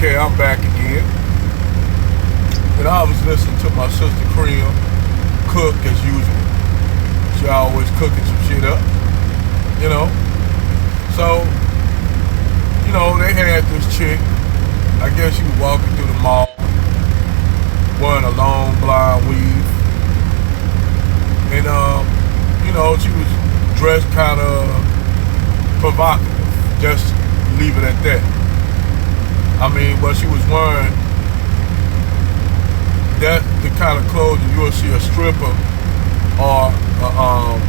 Okay, I'm back again. And I was listening to my sister Cream cook as usual. She always cooking some shit up, you know. So, they had this chick. I guess she was walking through the mall, wearing a long blonde weave. And, she was dressed kind of provocative. Just leave it at that. I mean, what she was wearing, that's the kind of clothing you'll see a stripper or a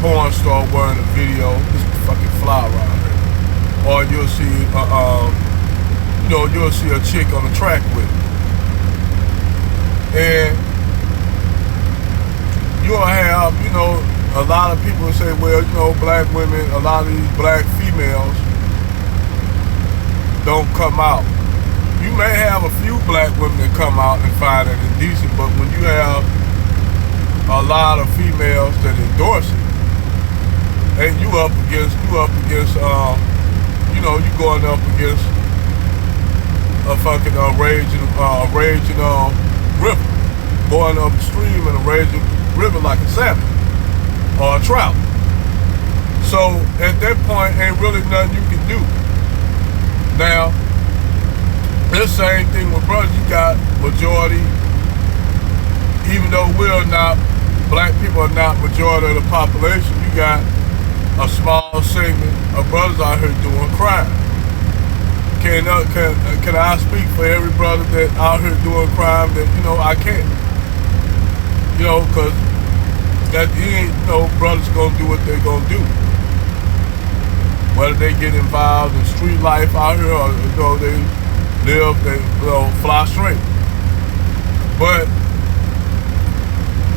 porn star wearing a video. This is fucking fly around here. Or you'll see, you'll see a chick on the track with it. And you'll have, a lot of people say, well, black women, a lot of these black females don't come out. You may have a few black women that come out and find it indecent, but when you have a lot of females that endorse it, and you up against, you going up against a fucking raging river, going upstream in a raging river like a salmon or a trout. So at that point, ain't really nothing you can do. Now, this same thing with brothers, you got majority, even though black people are not majority of the population, you got a small segment of brothers out here doing crime. Can I speak for every brother that out here doing crime that, I can't. Because at the end, brothers gonna do what they gonna do. Whether they get involved in street life out here or they fly straight. But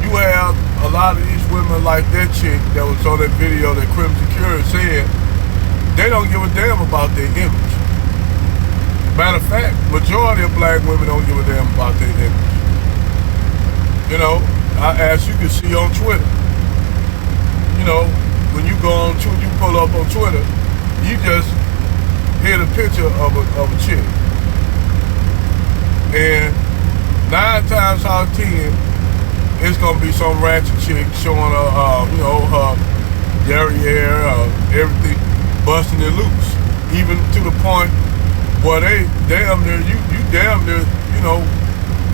you have a lot of these women like that chick that was on that video that Crimson Cure said, they don't give a damn about their image. Matter of fact, majority of black women don't give a damn about their image. As you can see on Twitter, when you go on Twitter, you pull up on Twitter, you just hit a picture of a chick. And 9 times out of 10, it's gonna be some ratchet chick showing her derriere, everything, busting it loose. Even to the point where they damn near, you damn near,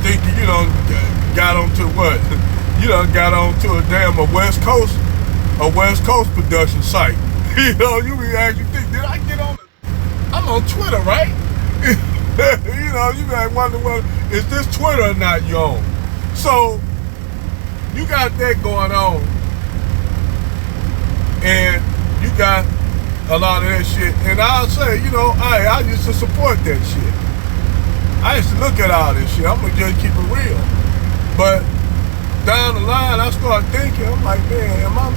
thinking you done got onto what? You done got onto a West Coast production site. You be actually think, did I get on it? I'm on Twitter, right? You might wonder, well, is this Twitter or not you on? So, you got that going on. And you got a lot of that shit. And I'll say, I used to support that shit. I used to look at all this shit. I'm going to just keep it real. But down the line, I start thinking, I'm like, man, I'm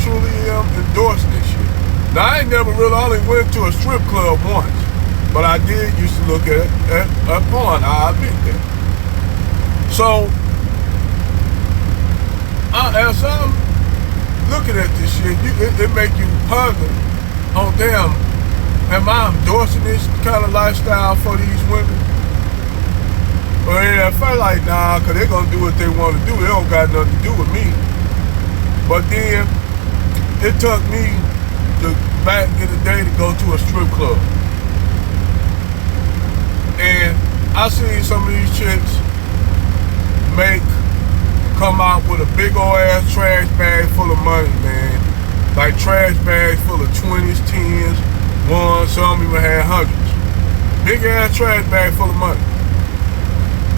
truly endorsing this shit. Now, I ain't never really only went to a strip club once. But I did used to look at porn. I admit that. So, as I'm looking at this shit, it make you ponder, oh damn, am I endorsing this kind of lifestyle for these women? But I felt like, nah, because they're going to do what they want to do. It don't got nothing to do with me. But then, it took me back in the day to go to a strip club. And I seen some of these chicks come out with a big old ass trash bag full of money, man. Like trash bags full of 20s, 10s, 1s, some even had 100s. Big ass trash bag full of money.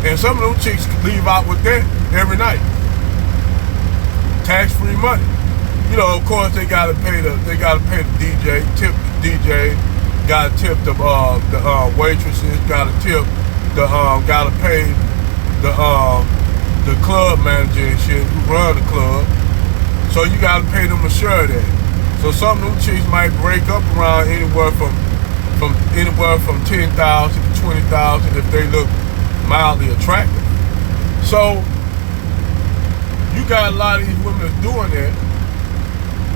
And some of them chicks leave out with that every night. Tax-free money. Of course they gotta pay the DJ, tip the DJ, gotta tip the waitresses, gotta pay the club manager and shit who run the club. So you gotta pay them a share of that. So some of them chicks might break up around anywhere from 10,000 to 20,000 if they look mildly attractive. So you got a lot of these women that's doing that.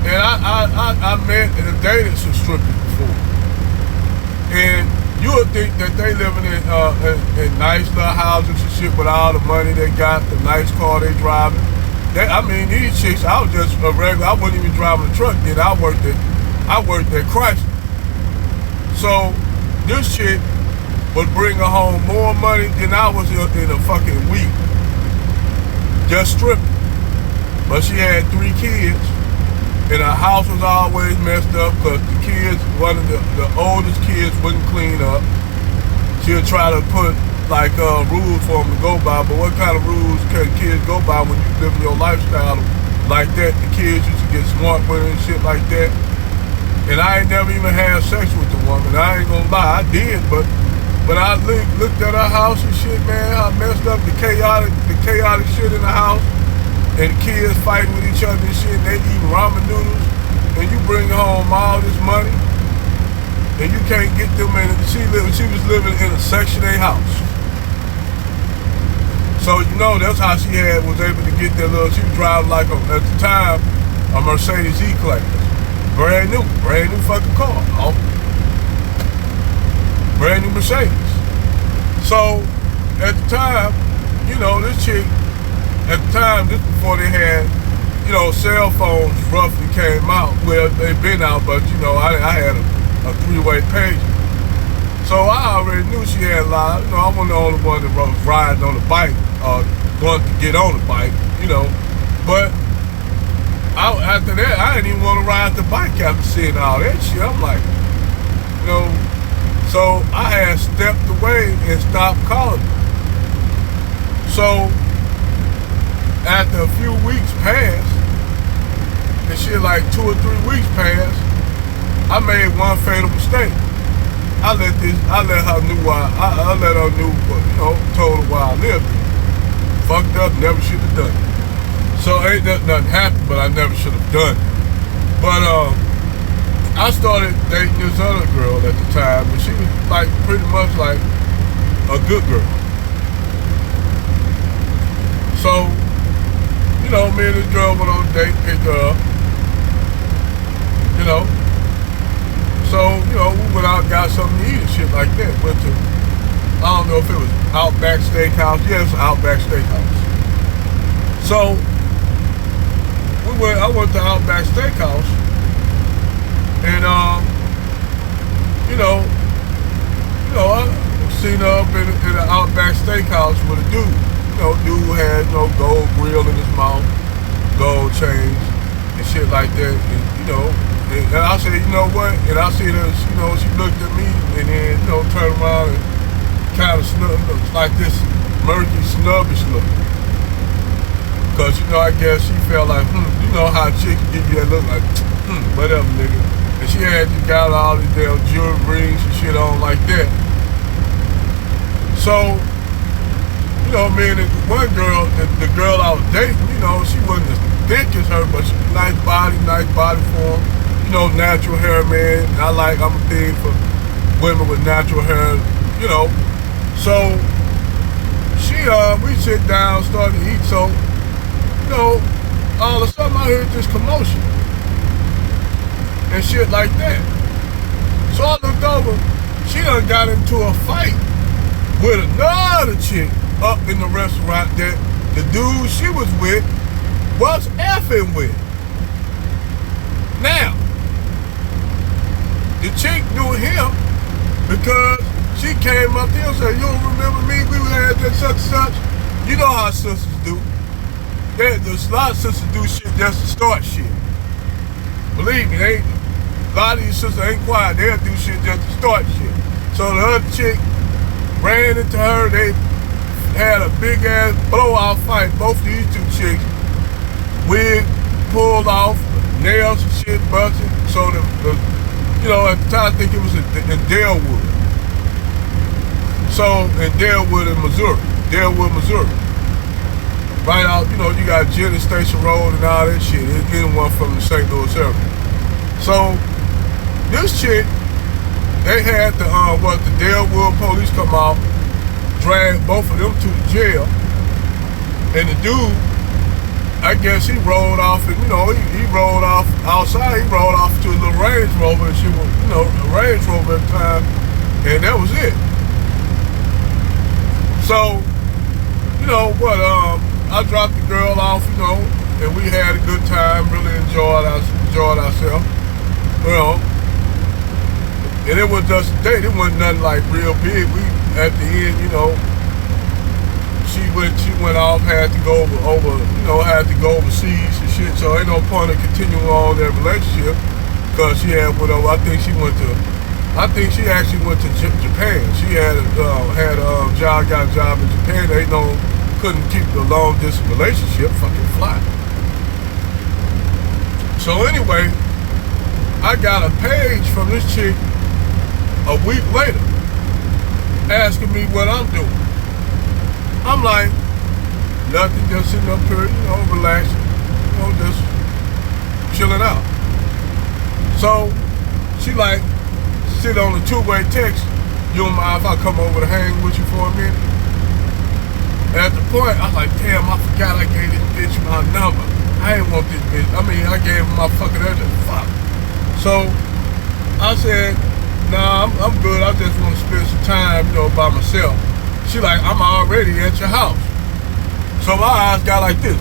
And I met and dated some strippers before. And you would think that they living in nice little houses and shit with all the money they got, the nice car they driving. I mean, these chicks, I was just a regular, I wasn't even driving a truck then. I worked at Chrysler. So this chick was bringing home more money than I was in a fucking week. Just stripping. But she had 3 kids, and her house was always messed up because the kids, one of the oldest kids wouldn't clean up. She'll try to put like rules for them to go by, but what kind of rules can kids go by when you live in your lifestyle like that? The kids used to get smart with it and shit like that. And I ain't never even had sex with the woman. I ain't gonna lie, I did, but I looked at her house and shit, man, how messed up, the chaotic shit in the house, and the kids fighting with each other and shit, and they eating ramen noodles, and you bring home all this money, and you can't get them in. She was living in a Section 8 house. So, you know, that's how she was able to get that little, she was driving like, at the time, a Mercedes E-Class. Brand new fucking car. Brand new Mercedes. So, at the time, you know, this chick, at the time, this before they had, you know, cell phones roughly came out. Well, they've been out, but, you know, I had a 3-way pager. So I already knew she had a lot. You know, I wasn't the only one that was riding on the bike, going to get on the bike, you know. But after that, I didn't even want to ride the bike after seeing all that shit. I'm like, you know, so I had stepped away and stopped calling her. So after a few weeks passed, and shit like 2 or 3 weeks passed, I made one fatal mistake. I let her know why. I let her know, you know, told her why I lived. Fucked up, never should have done it. So ain't nothing happened, but I never should have done it. But I started dating this other girl at the time, and she was like pretty much like a good girl. So, you know, me and this girl went on a date, picked her up, you know. So, you know, we went out, got something to eat and shit like that. Went to, I don't know if it was Outback Steakhouse. Yeah, it was Outback Steakhouse. So, I went to Outback Steakhouse, and, you know, I seen her up in the Outback Steakhouse with a dude. You know, dude had, you know, gold grill in his mouth, gold chains, and shit like that, and, you know, and I said, you know what? And I see her, you know, she looked at me and then, you know, turned around and kind of like this murky, snubbish look. Because, you know, I guess she felt like, you know how chicks give you that look like, whatever, nigga. And she had just got all these damn jewelry rings and shit on like that. So, you know, me and one girl, the girl I was dating, you know, she wasn't as thick as her, but she was nice body form. You know, natural hair, man. I'm a thing for women with natural hair, you know. So, we sit down, start to eat. So, you know, all of a sudden I heard this commotion and shit like that. So I looked over, she done got into a fight with another chick up in the restaurant that the dude she was with was effing with. Now, the chick knew him because she came up here and said, you don't remember me? We had that such and such. You know how sisters do. There's a lot of sisters do shit just to start shit. Believe me, a lot of these sisters ain't quiet. They'll do shit just to start shit. So the other chick ran into her. They had a big ass blowout fight. Both of these two chicks, wig pulled off, nails and shit busted. So you know, at the time I think it was in Delwood. So in Delwood, Missouri. Right out, you know, you got Jenny Station Road and all that shit. It's anyone from the St. Louis area. So this chick, they had the Delwood police come out, drag both of them to the jail, and the dude, I guess he rolled off, and you know, he rolled off outside. He rolled off to a little Range Rover, and she was, you know, a Range Rover at the time, And that was it. So, you know what, I dropped the girl off, you know, and we had a good time, really enjoyed ourselves, you know. And it was just a date, it wasn't nothing like real big. We, at the end, you know, she went off, had to go had to go overseas and shit, so ain't no point in continuing on that relationship, because she had went over, I think she actually went to Japan. She had a job, got a job in Japan. They couldn't keep the long distance relationship, fucking fly. So anyway, I got a page from this chick a week later asking me what I'm doing. I'm like, nothing, just sitting up here, you know, relaxing, you know, just chilling out. So she like, sit on a two-way text, you don't mind if I come over to hang with you for a minute? At the point, I was like, damn, I forgot I gave this bitch my number. I didn't want this bitch. I mean, I gave her my fucking address. Fuck. So I said, nah, I'm good. I just want to spend some time, you know, by myself. She like, I'm already at your house. So my eyes got like this.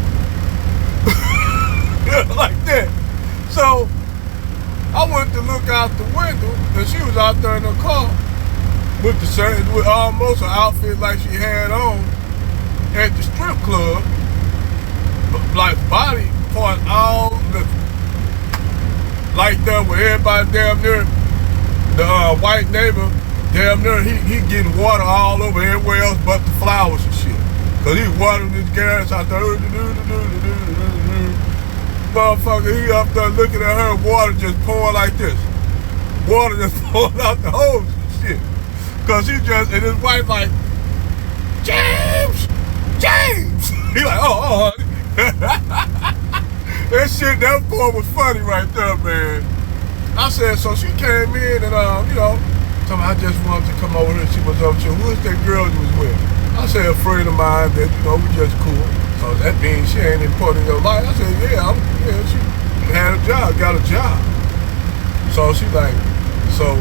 Like that. So I went to look out the window, and she was out there in her car with almost an outfit like she had on at the strip club, like body part all the, like that, where everybody damn near, the white neighbor, damn near, he getting water all over everywhere else but the flowers and shit. Cause he watering his gas out there. Motherfucker, he up there looking at her, water just pouring like this. Water just pouring out the hose and shit. Cause he just, and his wife like, James! He like, oh. That shit, that part was funny right there, man. I said, so she came in and, you know, told me I just wanted to come over here and see what's up with you. Who is that girl you was with? I said, a friend of mine that, you know, we just cool. So that means she ain't important in your life. I said, yeah, she had a job, got a job. So she like, so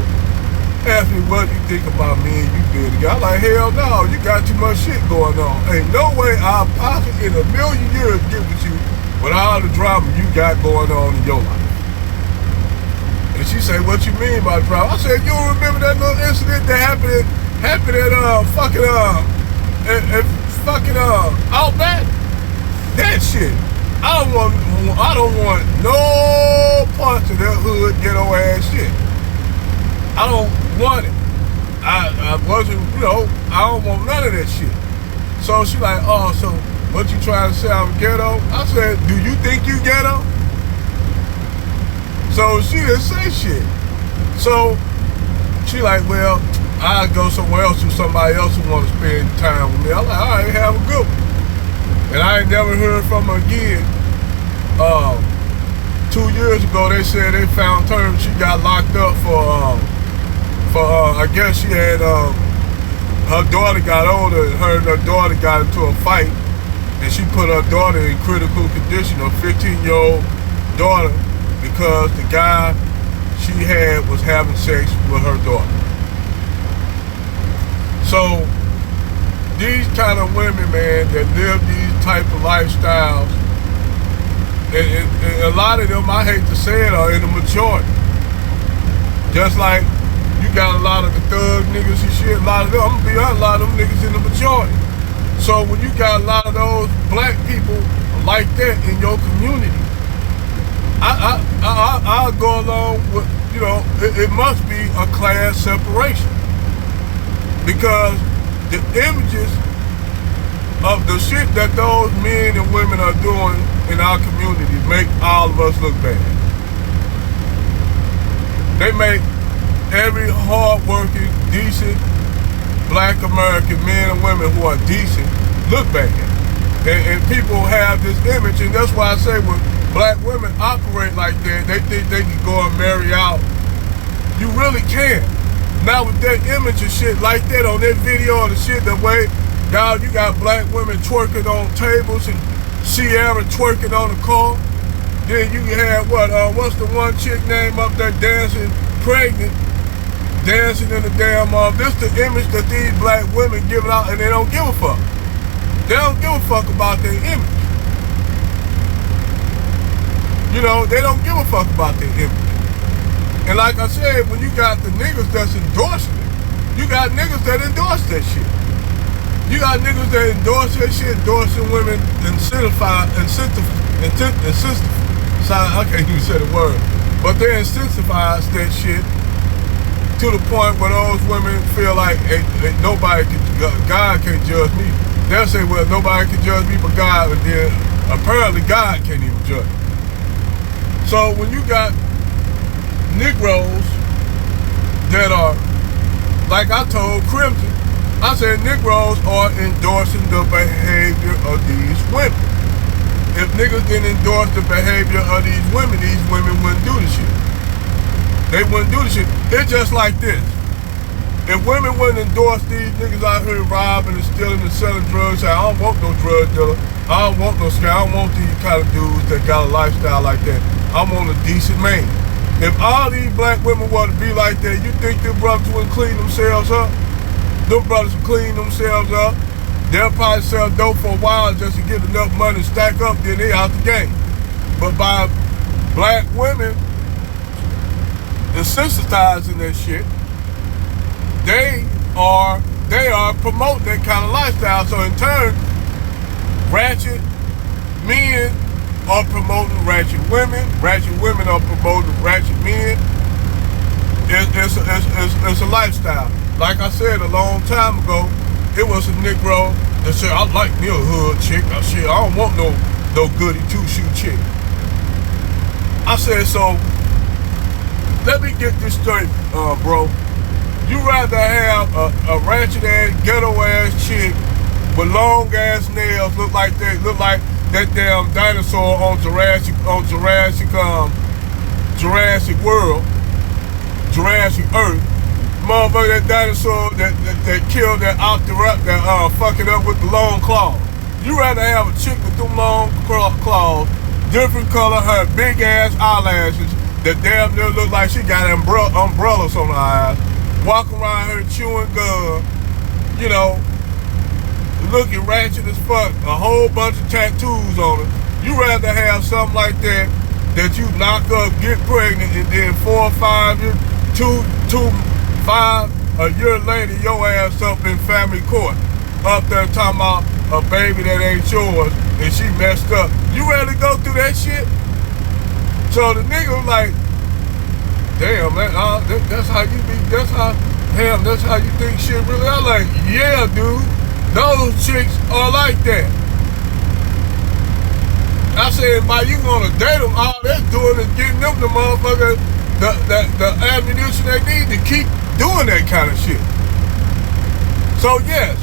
asked me what you think about me and you being together. I'm like, hell no, you got too much shit going on. Ain't no way I'll possibly in a million years get with you with all the drama you got going on in your life. And she said, what you mean by drama? I said, you don't remember that little incident that happened at fucking Outback? That shit. I don't want no parts of that hood ghetto ass shit. I don't want it. I wasn't, you know, I don't want none of that shit. So she like, oh, so what you trying to say I'm ghetto? I said, do you think you ghetto? So she didn't say shit. So she like, well, I'll go somewhere else with somebody else who want to spend time with me. I'm like, all right, have a good one. And I ain't never heard from her again. 2 years ago, they said they found her. She got locked up for I guess she had, her daughter got older, and her and her daughter got into a fight, and she put her daughter in critical condition, her 15-year-old daughter, because the guy she had was having sex with her daughter. So these kind of women, man, that live these type of lifestyles, and a lot of them, I hate to say it, are in the majority. Just like you got a lot of the thug niggas and shit, a lot of them, I'm gonna be honest, a lot of them niggas in the majority. So when you got a lot of those black people like that in your community, I'll go along with, you know, it must be a class separation. Because the images of the shit that those men and women are doing in our community make all of us look bad. They make every hard-working, decent black American men and women who are decent look bad. And people have this image, and that's why I say when black women operate like that, they think they can go and marry out. You really can't. Now with that image and shit like that on that video and the shit, the way, now you got black women twerking on tables and Sierra twerking on the car. Then you have what's the one chick name up there dancing pregnant? dancing in the damn this the image that these black women give out, and they don't give a fuck. They don't give a fuck about their image. You know, they don't give a fuck about their image. And like I said, when you got the niggas that's endorsing it, you got niggas that endorse that shit. You got niggas that endorse that shit, endorsing women, I can't even say the word, but they incentivize that shit to the point where those women feel like God can't judge me. They'll say, well, nobody can judge me but God, and then apparently God can't even judge me. So when you got Negroes that are, like I told Crimson, I said Negroes are endorsing the behavior of these women. If niggas didn't endorse the behavior of these women wouldn't do the shit. They wouldn't do the shit. It's just like this. If women wouldn't endorse these niggas out here robbing and stealing and selling drugs, say, I don't want no drug dealer, I don't want no scam, I don't want these kind of dudes that got a lifestyle like that. I want a decent man. If all these black women were to be like that, you think them brothers wouldn't clean themselves up? Them brothers would clean themselves up. They'll probably sell dope for a while just to get enough money to stack up, then they out the game. But by black women desensitizing that shit, they are promoting that kind of lifestyle. So in turn, ratchet men are promoting ratchet women are promoting ratchet men. It's a lifestyle. Like I said a long time ago, it was a Negro that said, I like me a hood chick. I don't want no goody two-shoe chick. I said, so let me get this straight, bro. You rather have a ratchet ass, ghetto ass chick with long ass nails, look like that damn dinosaur on Jurassic World, Jurassic Earth. Motherfucker, that dinosaur that killed that Octorap, that fuck it up with the long claws. You rather have a chick with them long claws, different color hair, big ass eyelashes, that damn near look like she got umbrellas on her eyes, walk around here chewing gum, you know, looking ratchet as fuck, a whole bunch of tattoos on her. You rather have something like that you knock up, get pregnant, and then 4 or 5 years, 5 a year later, your ass up in family court, up there talking about a baby that ain't yours, and she messed up. You rather go through that shit? So the nigga was like, damn, man, that's how you be, that's how you think shit really. I'm like, yeah, dude, those chicks are like that. I said, by you wanna date them, all that's doing is getting them the motherfucker, the ammunition they need to keep doing that kind of shit. So yes,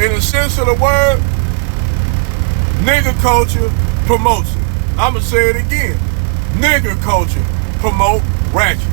in the sense of the word, nigger culture promotes it. I'ma say it again. Nigger culture promote ratchet.